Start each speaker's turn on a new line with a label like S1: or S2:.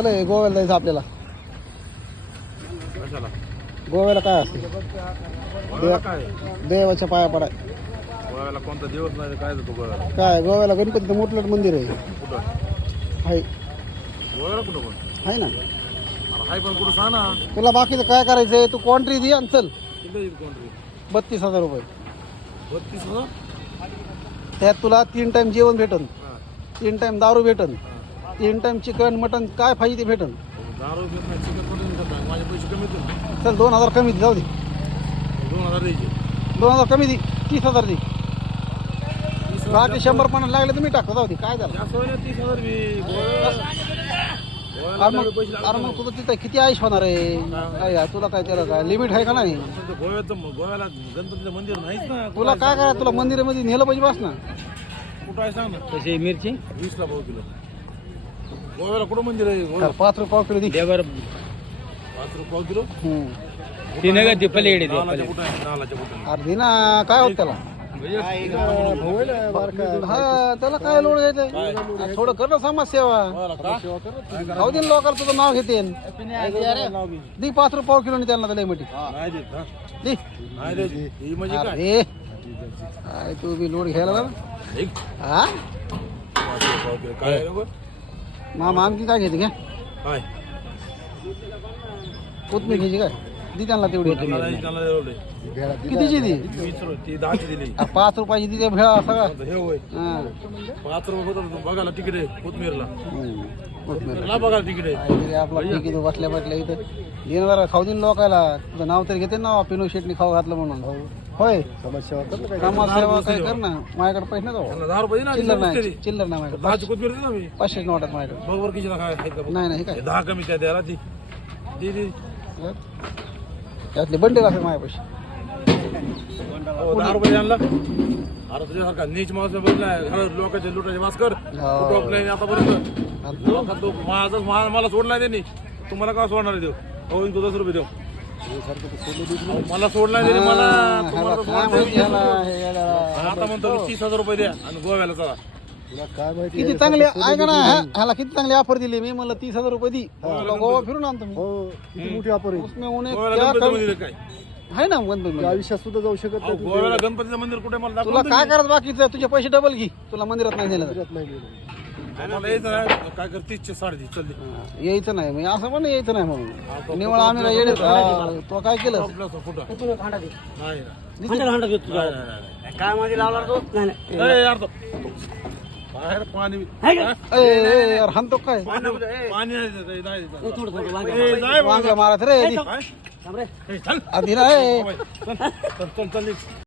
S1: चला हे गोव्याला जायचं आपल्याला.
S2: कशाला
S1: गोव्याला काय असते?
S2: गोव्याला काय?
S1: देवाच्या पाया पडाय.
S2: गोव्याला कोणता दिवस नाही काय जातो गोव्याला?
S1: काय गोव्याला गणपतीचं मोठलं मंदिर आहे.
S2: कुठं?
S1: आहे
S2: गोव्याला कुठं पण?
S1: आहे ना.
S2: अरे हाय पण कुठं सांग ना.
S1: तुला बाकीचं काय करायचंय तू कॉन्ट्री दे आणि चल.
S2: किती येईल कोणतरी
S1: बत्तीस हजार रुपये.
S2: बत्तीस हजार?
S1: त्यात तुला तीन टाइम जेवण भेटन. तीन टाइम दारू भेटन. तीन टाइम चिकन मटन काय पाहिजे ते भेटन?
S2: दारू घेत नाही चिकन पण घेत नाही माझे पैसे कमी येतील ना?
S1: चल दोन हजार कमी दे जाऊ दे.
S2: दोन हजार द्यायचे.
S1: दोन हजार कमी दे तीस हजार दे.
S2: तीस हजार
S1: बाकी शंभर पन्नास लागले तर मी टाकतो जाऊ दे काय झालं?
S2: जास्त होईल ना तीस हजार गोव्याला
S1: अरे मग
S2: तेवढे पैसे
S1: अरे
S2: लागतात
S1: मग तुझं तिथं किती आयुष होणार आहे? काय यार, तुला काय त्याला काय लिमिट आहे का नाही?
S2: गोव्याचं गोव्याला गणपतीचं मंदिर नाहीच ना.
S1: तुला काय काय तुला मंदिरामध्ये नेलं पाहिजे बस ना.
S2: कुठं आहे सांग ना?
S1: कशी मिरची?
S2: वीसला भाऊ किलो. गोव्याला कुठं मंदिर आहे? गोव्याला.
S1: पाच रुपये पाव किलो दे
S2: पाच रुपये पाव किलो
S1: हम्म.
S2: नालाच्या कुठं आहे? नालाच्या कुठं
S1: अरे दे ना काय होत त्याला? हा त्याला काय लोड घ्यायचं? थोडं कर ना समाजसेवा. खाऊ दे ना तुझं नाव घेते दे पाच रुपये पाव किलो त्यांना त्याला मिठी.
S2: नाही देत
S1: दे.
S2: नाही देत. ही म्हणजे काय?
S1: अरे. काय तू बी लोड घ्यायला
S2: एक
S1: हा?
S2: पाच रुपये पाव किलो काय आहे रे बघ?
S1: मामा आणखी काय घेते घ्या
S2: काय?
S1: कोथमीर घ्यायची काय? दे त्यांना तेवढी. कितीची दी
S2: वीस रुपये ती दहाची दिली.
S1: आ, पाच रुपयाची दी भेळा सगळा.
S2: हे होय.
S1: हा.
S2: पाच रुपये होतं बघायला तिकीट आहे कोथमीरला.
S1: हम्म. कोथमीर.
S2: ला बघायला तिकीट आहे.
S1: काहीतरी आपला ठीक आहे, तू बसल्या बसल्या इथं. येणं जरा खाऊ दे ना लोकायला. तुझं नाव तरी घेते ना पिनू शेटनी खाऊ घातलं म्हणून. होय. समाजसेवा काय कर ना माझ्याकडे पैसे नाही जाऊ
S2: त्यांना दहा रुपये दे ना
S1: चिल्लर नाही. चिल्लर नाही माझ्याकडे.
S2: दहाची कोथमीर दे ना मी?
S1: पाचशे नोटात माझ्याकडे.
S2: बघ वर कितीला काय आहेत का? बघ.
S1: नाही नाही हे काय?
S2: हे दहा कमी त्या द्यायला ती. दे दे
S1: त्यातले बंडे असेल माझ्या पैसे
S2: हो, दहा रुपये आणला. अरे तुझ्यासारखा नीच माणूस घरात लोकांचे लुटाचे मास कर. कुठं आपल्या आतापर्यंत. लोकात तो माझा मा- मला सोडला त्यांनी. तुम्हाला का सोडणार आहे देऊ हो तू दस रुपये देऊ. अहो, मला सोडला मला तुम्हाला तर नाही.
S1: हे याला.
S2: आता म्हणतो मी तीस हजार रुपये द्या आणि गोव्याला चला.
S1: किती चांगली ऐका ना ह्या- ह्याला किती चांगली ऑफर दिली मी म्हणलं तीस हजार रुपये दी. गोवा फिरून आणतो मी.
S3: किती मोठी ऑफर आहे.
S1: उसमें उन्हें
S2: गोव्याला
S1: क्या
S2: गणपती
S1: कमी-
S2: मंदिर आहे काय?
S1: आहे ना गणपती
S3: आयुष्यात सुद्धा जाऊ शकत
S2: अहो, गोव्याला गणपतीचं मंदिर कुठे आहे? मला
S1: तुला काय करत बाकी? तुझे पैसे डबल घे. तुला मंदिरात नाही नेलं तर.
S3: नाही
S2: दे. मला यायचं नाही काय कर तीसशे साडेतीस चल दे.
S1: यायचं नाही मी असं पण यायचं नाही म्हणून निवळ आम्ही येडे तो काय केलं
S2: आपलं असं कुठं नाही ना.
S4: काय मध्ये लावला तो नाही नाही.
S2: ए, यार तो. बाहेर पाणी
S4: आहे का?
S1: ए, ए, यार हाणतो काय
S2: पाणी पाणी नाही देत, नाही देत.
S4: ए, थोडं थोडं वांगे.
S2: ए, जाय बाबा.
S1: वांगला मारत रे
S2: काय? ए, चल.
S1: आधी ना ए.
S2: चल, चल, चल, चल.